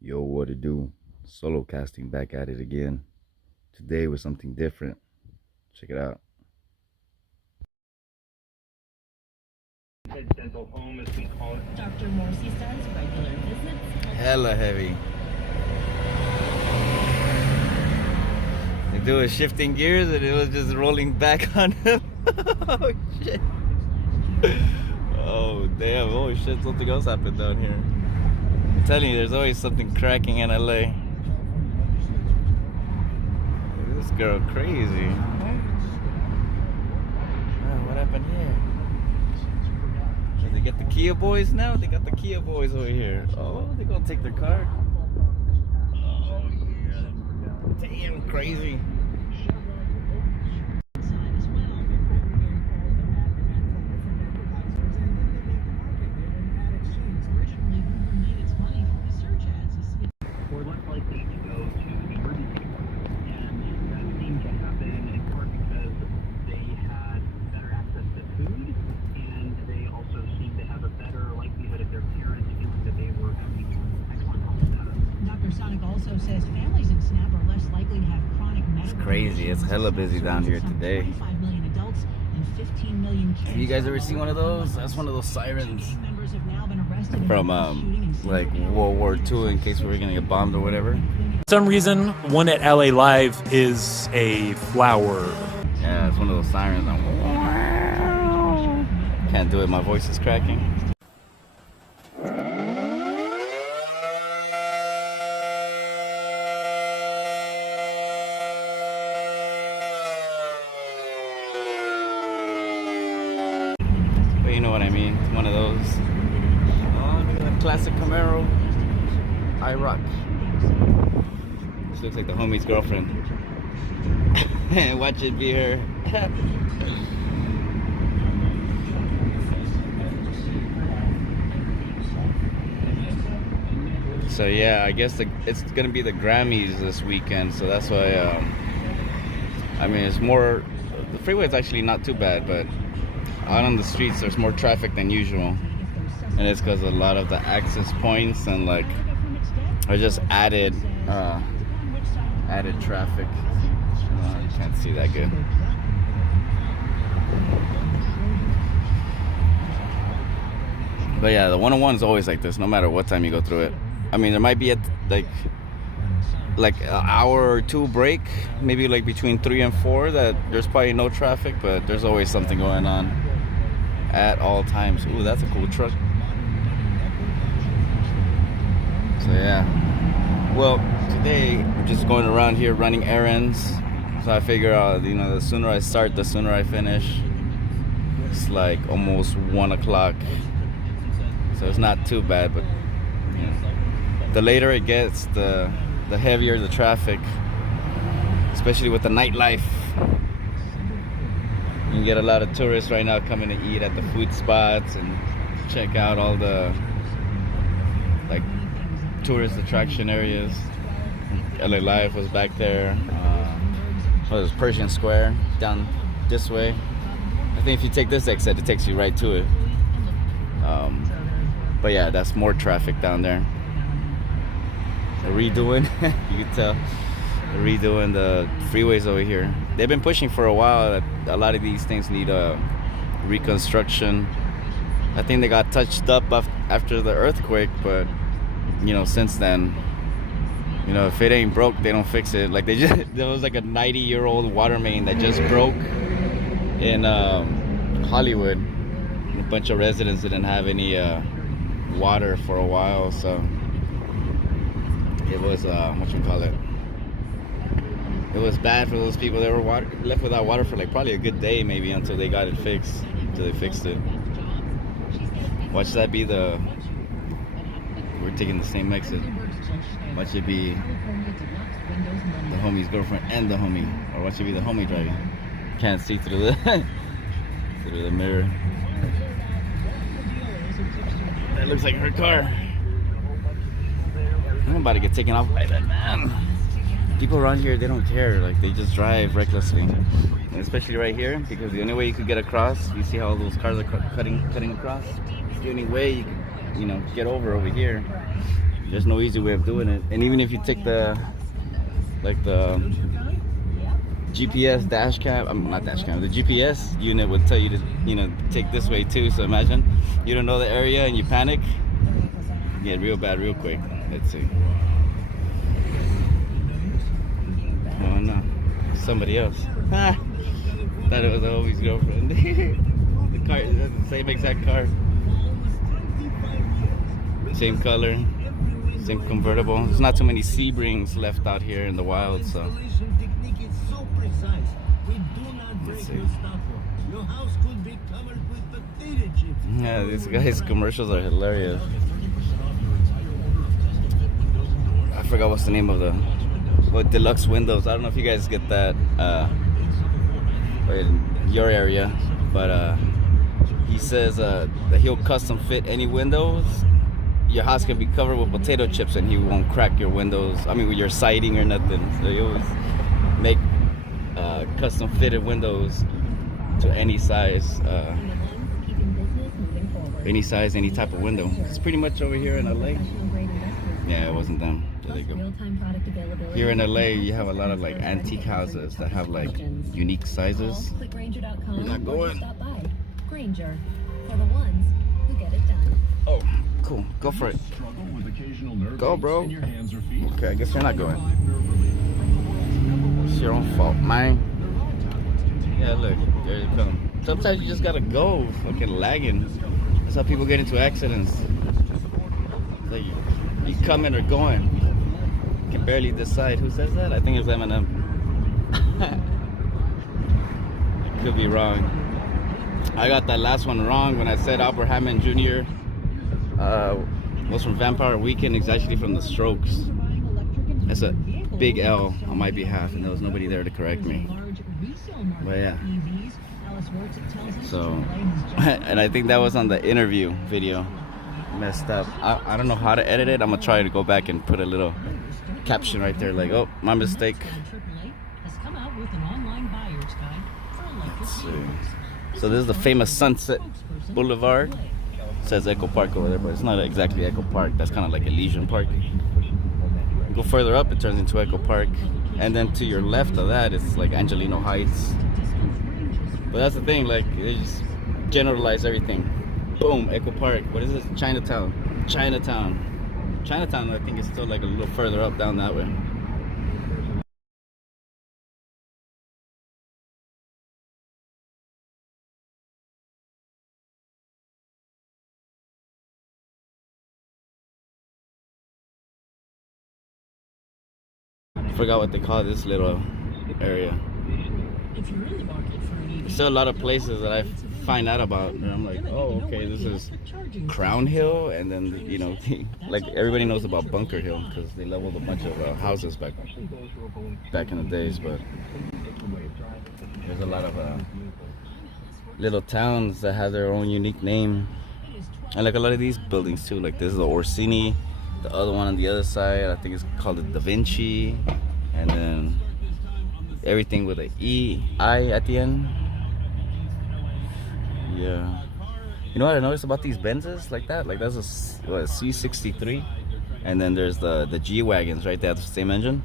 Yo, what to do? Solo casting back at it again. Today with something different. Check it out. Dental home, as we call it. Dr. Morsi says regular visits. Hella heavy. They do a shifting gears and it was just rolling back on him. Oh shit. Oh damn. Oh shit, something else happened down here. I'm telling you, there's always something cracking in LA. This girl crazy. Oh, what happened here? Did they get the Kia boys now? They got the Kia boys over here. Oh, they gonna take their car. Oh yeah. Damn crazy. Also says families in SNAP are less likely to have chronic medical. It's crazy. It's hella busy down here today. 25 million adults and 15 million kids. Have you guys ever seen one of those? That's one of those sirens from like World War II in case we were gonna get bombed or whatever. For some reason, one at LA Live is a flower. Yeah, it's one of those sirens. Can't do it. My voice is cracking. But you know what I mean. It's one of those. Oh, look at that classic Camaro. I rock. This looks like the homie's girlfriend. Watch it be her. So yeah, I guess it's gonna be the Grammys this weekend. So that's why. I mean, it's more. The freeway is actually not too bad, but out on the streets there's more traffic than usual, and it's because a lot of the access points and like are just added traffic. You can't see that good. But yeah, the 101 is always like this, no matter what time you go through it. I mean, there might be like an hour or two break, maybe like between 3 and 4 that there's probably no traffic, but there's always something going on at all times. Ooh, that's a cool truck. So yeah, well, today I'm just going around here running errands. So I figure out, you know, the sooner I start, the sooner I finish. It's like almost 1 o'clock, so it's not too bad, but you know, the later it gets, the heavier the traffic, especially with the nightlife. You can get a lot of tourists right now coming to eat at the food spots and check out all the like tourist attraction areas. LA Live was back there. Well, there's Persian Square down this way. I think if you take this exit, it takes you right to it. But yeah, that's more traffic down there. They're redoing, you can tell, they're redoing the freeways over here. They've been pushing for a while that a lot of these things need reconstruction. I think they got touched up after the earthquake, but you know, since then, you know, if it ain't broke, they don't fix it. Like there was like a 90-year-old water main that just broke in Hollywood. A bunch of residents didn't have any water for a while, so it was it was bad for those people. They were left without water for like probably a good day, maybe, until they got it fixed. Until they fixed it. Watch that be we're taking the same exit. Watch it be the homie's girlfriend and the homie, or watch it be the homie driving. Can't see through the through the mirror. That looks like her car. I'm about to get taken off by that man. People around here, they don't care. Like, they just drive recklessly, and especially right here, because the only way you could get across, you see how those cars are cutting across. It's the only way you could, you know, get over here. There's no easy way of doing it. And even if you take the GPS dash cam, not dash cam, the GPS unit would tell you to, take this way too. So imagine you don't know the area and you panic, you get real bad real quick. Let's see. Oh no, somebody else. Thought it was Obi's girlfriend. The car, the same exact car, same color, same convertible. There's not too many Sebrings left out here in the wild, so. Let's see. Yeah, these guys' commercials are hilarious. I forgot what's the name of the deluxe windows. I don't know if you guys get that in your area, but he says that he'll custom fit any windows. Your house can be covered with potato chips and he won't crack your windows. I mean, with your siding or nothing. So he always make custom fitted windows to any size, any type of window. It's pretty much over here in LA. Yeah, it wasn't them. There they go. Here in LA, you have a lot of like antique houses that have like unique sizes. You're not going. Granger, for the ones who get it done. Oh, cool. Go for it. Go, bro. Okay, I guess you're not going. It's your own fault. Mine. Yeah, look. There you come. Sometimes you just gotta go. Fucking lagging. That's how people get into accidents. Like you coming or going. You can barely decide. Who says that? I think it's Eminem. Could be wrong. I got that last one wrong when I said Albert Hammond Jr. Was from Vampire Weekend. It's actually from The Strokes. That's a big L on my behalf, and there was nobody there to correct me. But yeah. So, and I think that was on the interview video. Messed up. I don't know how to edit it. I'm gonna try to go back and put a little caption right there, like, oh, my mistake. Let's see. So this is the famous Sunset Boulevard. It says Echo Park over there, but it's not exactly Echo Park. That's kind of like Elysian Park. Go further up, it turns into Echo Park. And then to your left of that, it's like Angelino Heights. But that's the thing, like, they just generalize everything. Boom, Echo Park. What is this? Chinatown. Chinatown, I think, is still like a little further up down that way. Forgot what they call this little area. There's still a lot of places that I find out about, and I'm like, oh, okay, this is Crown Hill, and then like everybody knows about Bunker Hill because they leveled a bunch of houses back in the days. But there's a lot of little towns that have their own unique name, and like a lot of these buildings too. Like this is the Orsini, the other one on the other side, I think it's called the Da Vinci, and then everything with a I at the end. Yeah. You know what I noticed about these Benzes like that? Like that's a C63, and then there's the G wagons right there, the same engine.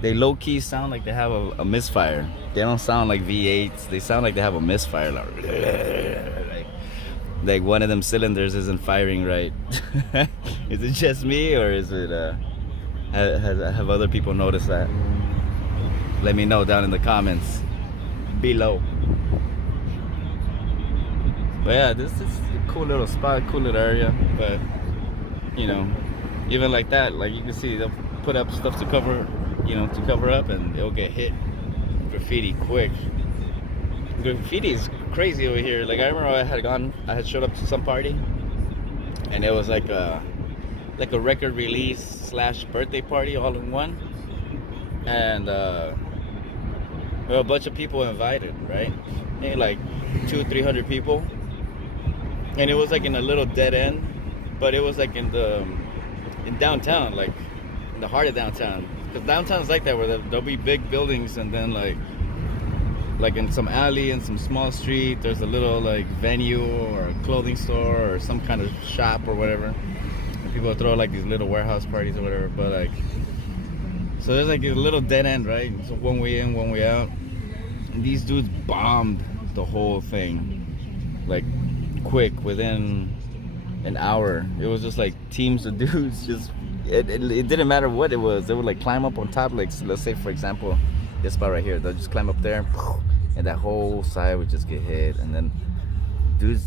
They low key sound like they have a misfire. They don't sound like V8s. They sound like they have a misfire. Like one of them cylinders isn't firing right. Is it just me, or is it have other people noticed that? Let me know down in the comments below. But yeah, this is a cool little spot, cool little area. But even like that, like you can see they'll put up stuff to cover up, and it'll get hit. Graffiti quick. Graffiti is crazy over here. Like I remember I had showed up to some party, and it was like a record release / birthday party all in one, and there were a bunch of people invited, right? Maybe like 200-300 people, and it was like in a little dead end, but it was like in downtown, like in the heart of downtown. Because downtown's like that, where there'll be big buildings, and then like in some alley and some small street, there's a little like venue or a clothing store or some kind of shop or whatever. people throw like these little warehouse parties or whatever, but like, so there's like a little dead end, right? So one way in, one way out. And these dudes bombed the whole thing, like quick, within an hour. It was just like teams of dudes. Just it didn't matter what it was. They would like climb up on top. Like, so let's say for example, this spot right here. They'll just climb up there, and that whole side would just get hit. And then dudes,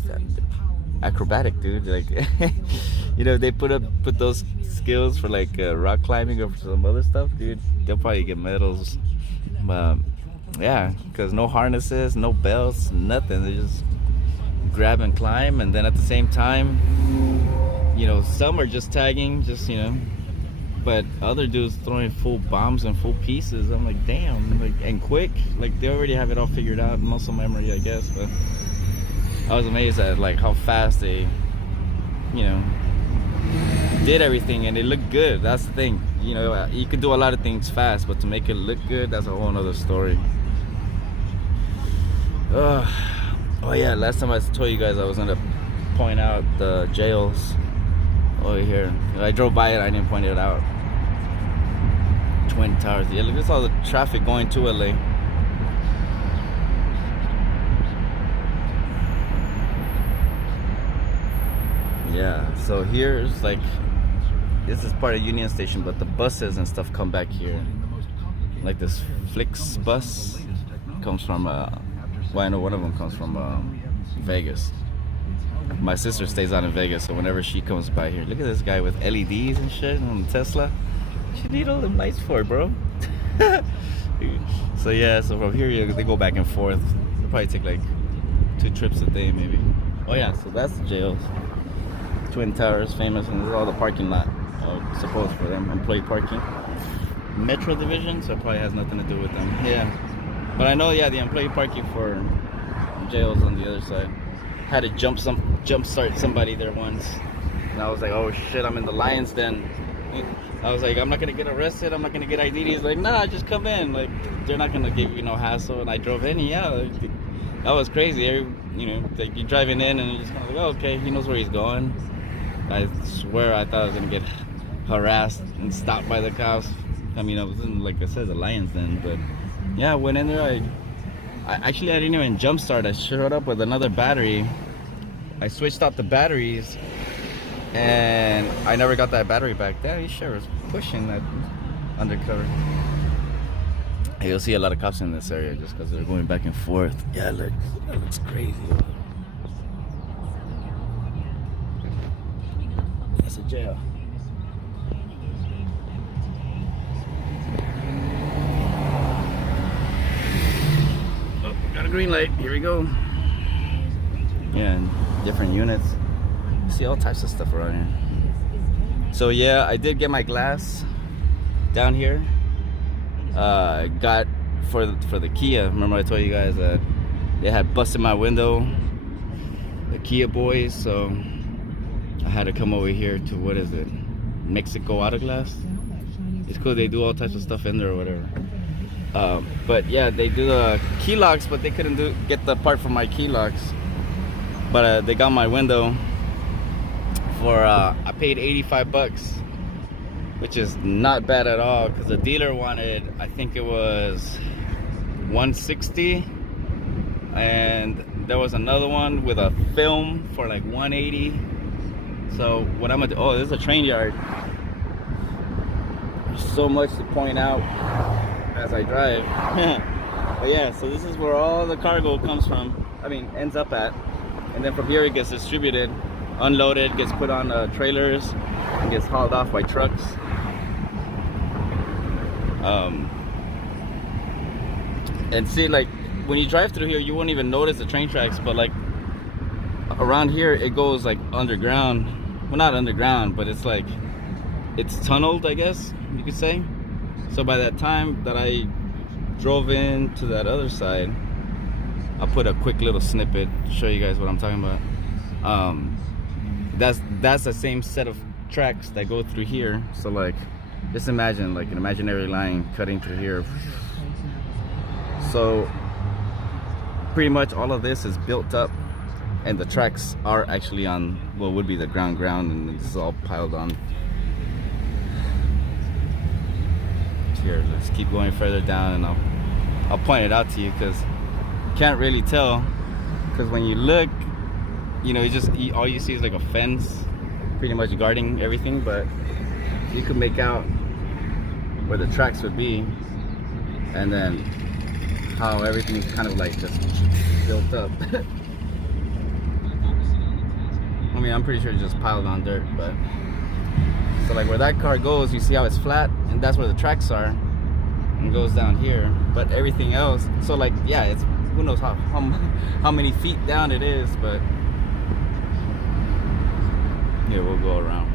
acrobatic, dude. Like, you know, they put those skills for like rock climbing or for some other stuff, dude. They'll probably get medals. Yeah, because no harnesses, no belts, nothing. They just grab and climb, and then at the same time, you know, some are just tagging, just, you know, but other dudes throwing full bombs and full pieces. I'm like, damn, like, and quick. Like, they already have it all figured out, muscle memory, I guess. But I was amazed at like how fast they, you know, did everything, and it looked good. That's the thing, you know. You could do a lot of things fast, but to make it look good, that's a whole nother story. Oh yeah, last time I told you guys I was gonna point out the jails over here. I drove by it, I didn't point it out. Twin Towers. Yeah, look at all the traffic going to LA. Yeah, so here's like, this is part of Union Station, but the buses and stuff come back here. Like this Flix bus comes from well, I know one of them comes from Vegas. My sister stays out in Vegas, so whenever she comes by here, look at this guy with LEDs and shit on the Tesla. What you need all them lights for, bro? So yeah, so from here they go back and forth. They'll probably take like 2 trips a day, maybe. Oh yeah, so that's the jails. Twin Towers, famous, and this is all the parking lot, supposed for them, employee parking. Metro division, so it probably has nothing to do with them. Yeah. But I know, yeah, the employee parking for jails on the other side. Had to jump start somebody there once, and I was like, oh shit, I'm in the lion's den. I was like, I'm not gonna get arrested, I'm not gonna get ID. He's like, nah, just come in. Like, they're not gonna give you no hassle. And I drove in, and yeah, like, that was crazy. You know, like, you're driving in, and you're just kind of like, oh, okay, he knows where he's going. I swear, I thought I was gonna get harassed and stopped by the cops. I mean, I was in, like I said, the lion's den, but. Yeah, I went in there. I didn't even jump start. I showed up with another battery. I switched out the batteries, and I never got that battery back. There, he sure was pushing that undercover. You'll see a lot of cops in this area just because they're going back and forth. Yeah, look, that looks crazy. That's a jail. Got a green light, here we go. Yeah, and different units. See all types of stuff around here. So yeah, I did get my glass down here. Got for the Kia. Remember I told you guys that they had busted my window, the Kia boys, so I had to come over here to, what is it, Mexico Auto Glass. It's cool, they do all types of stuff in there or whatever. But yeah, they do the key locks, but they couldn't get the part for my key locks. But they got my window for I paid 85 bucks, which is not bad at all, because the dealer wanted, I think it was 160, and there was another one with a film for like 180. So what I'm gonna do, oh, this is a train yard. There's so much to point out as I drive. But yeah, so this is where all the cargo comes from, ends up at, and then from here it gets distributed, unloaded, gets put on trailers, and gets hauled off by trucks. And see, like, when you drive through here, you won't even notice the train tracks, but like around here it goes like underground. Well, not underground, but it's like, it's tunneled, I guess you could say. So by that time that I drove in to that other side, I'll put a quick little snippet to show you guys what I'm talking about. That's the same set of tracks that go through here. So like, just imagine like an imaginary line cutting through here. So pretty much all of this is built up and the tracks are actually on what would be the ground, and it's all piled on. Here, let's keep going further down, and I'll point it out to you, because you can't really tell, because when you look, you know, all you see is like a fence pretty much guarding everything, but you can make out where the tracks would be, and then how everything's kind of like just built up. I mean, I'm pretty sure it's just piled on dirt, but so like where that car goes, you see how it's flat, and that's where the tracks are, and goes down here. But everything else, so like, yeah, it's who knows how many feet down it is, but here we'll go around.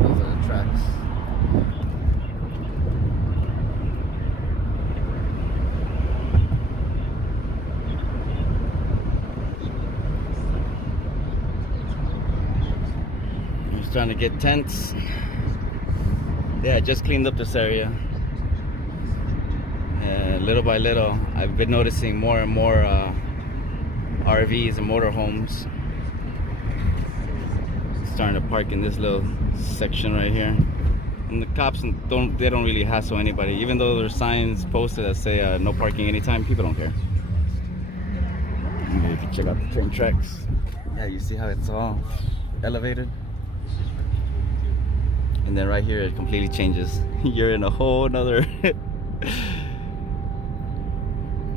Those are the tracks. Trying to get tents. Yeah, I just cleaned up this area, and little by little I've been noticing more and more RVs and motorhomes starting to park in this little section right here, and the cops don't really hassle anybody, even though there's signs posted that say no parking anytime. People don't care. You can check out the train tracks. Yeah, you see how it's all elevated. And then right here it completely changes. You're in a whole nother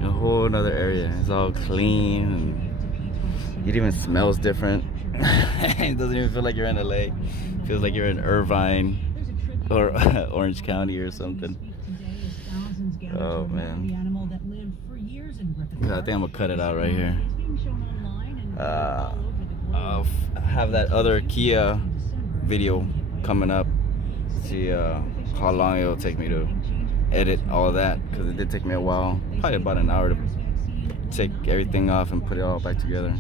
area. It's all clean, and it even smells different. It doesn't even feel like you're in LA. It feels like you're in Irvine or Orange County or something. Oh man, I think I'm gonna cut it out right here. I'll have that other Kia video coming up. See how long it'll take me to edit all of that, because it did take me a while, probably about an hour to take everything off and put it all back together.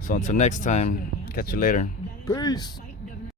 So until next time, catch you later. Peace.